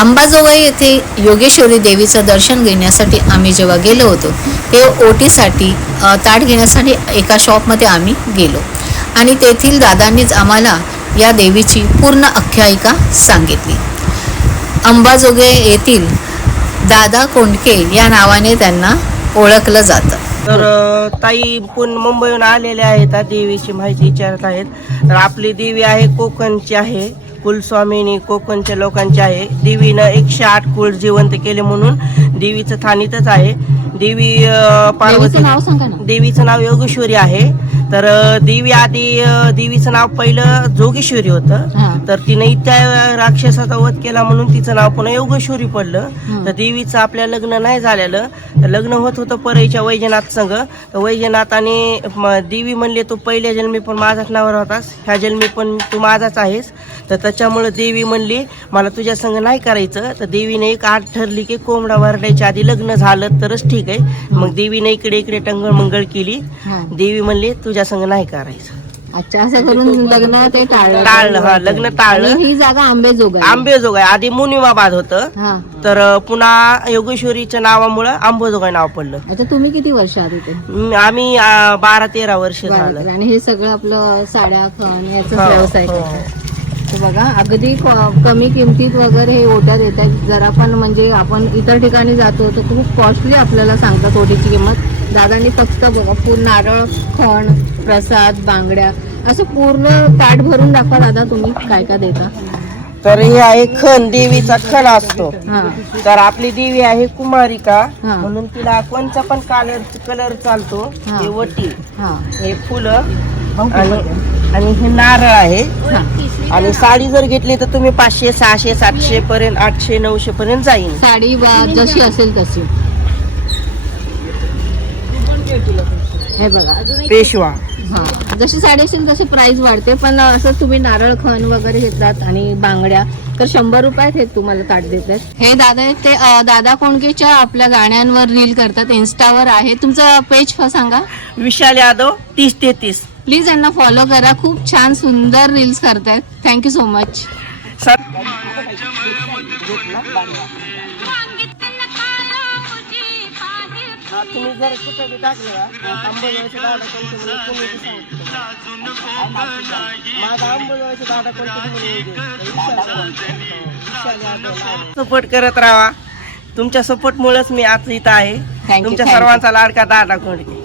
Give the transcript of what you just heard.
अंबाजोगाई येथे योगेश्वरी देवीचं दर्शन घेण्यासाठी आम्ही जेव्हा गेलो होतो तेव्हा ओटीसाठी ताट घेण्यासाठी एका शॉपमध्ये आम्ही गेलो आणि तेथील दादांनीच आम्हाला या देवीची पूर्ण आख्यायिका सांगितली. अंबाजोगाई येथील दादा कोंडके या नावाने त्यांना ओळखलं जातं. तर ताई मुंबईहून आलेल्या आहेत, देवीची माहिती विचारत आहेत. तर आपली देवी आहे कोकणची आहे, कुलस्वामिनी कोकणच्या लोकांची आहे. देवीनं 108 कुळ जिवंत केले म्हणून देवीचं स्थान इथंच आहे. देवी पार्वती, देवीचं नाव योगेश्वरी आहे. तर देवी आधी देवीचं नाव पहिलं जोगेश्वरी होतं, तर तिने इत्या राक्षसाचा वध केला म्हणून तिचं नाव पुन्हा योगेश्वरी पडलं. तर देवीचं आपल्या लग्न नाही झालेलं, तर लग्न होत होतं परईच्या वैजनाथ संघ. तर वैजनाथाने देवी म्हणले तू पहिल्या जन्मी पण माझाच नावावर होतास, ह्या जन्मी पण तू माझाच आहेस. तर त्याच्यामुळे देवी म्हणली मला तुझ्या संग नाही करायचं. तर देवीने एक आठ ठरली की कोंबडा वरडायच्या आधी लग्न झालं तरच ठीक आहे. मग देवीने इकडे इकडे टंगळ मंगळ केली. देवी म्हणली तुझ्या संग नाही करायचं. अच्छा, असं करून लग्न ते टाळलं. हा, लग्न टाळलं. ही जागा आंबेजोगाई आधी मुनिमाबाद होतं, तर पुन्हा योगेश्वरीच्या नावामुळे आंबेजोगाई नाव पडलं. अच्छा, तुम्ही किती वर्ष आधी? आम्ही 12-13 वर्ष झालं. आणि हे सगळं आपलं साड्या खण याचा व्यवसाय करतात. बघा, अगदी कमी किमतीत वगैरे हे ओट्यात येतात. जरा पण म्हणजे आपण इतर ठिकाणी जातो तर खूप कॉस्टली आपल्याला सांगतात ओटीची किंमत. दादांनी फक्त बघा पूर्ण नारळ, खण, प्रसाद, बांगड्या असं पूर्ण ताट भरून दाखवा. दादा तुम्ही काय काय देता? तर हे आहे खण, देवीचा खण असतो. तर आपली देवी आहे कुमारिका म्हणून तिला कोणचा पण कलर चालतो. हे वटी, हे फुलं आणि हे नारळ आहे. आणि साडी जर घेतली तर तुम्ही 500, 600, 700 पर्यंत, 800, 900 पर्यंत जाईल साडी जशी असेल तशी. हे बघा पेशवा, जशी साडी असेल तशी प्राइस वाढते. पण असं तुम्ही नारळ खण वगैरे घेतलात आणि बांगड्या तर 100 रुपयात हे तुम्हाला ताट देतात. हे दादा ते दादा कोंडकेच्या आपल्या गाण्यांवर रील करतात, इन्स्टावर आहे. तुमचं पेज सांगा. विशाल यादव 3033. प्लीज यांना फॉलो करा. खूप छान सुंदर रील्स करतात. Thank you so much. तुम्ही जर कुठे बी टाकलं आंबोजोगाईचे दादा कोणते तुम्ही माझा आंबोजोगाईचे दादा कोणते सपोर्ट करत राहा. तुमच्या सपोर्ट मुळेच मी आज इथं आहे. तुमच्या सर्वांचा लाडका दादा कोंडके.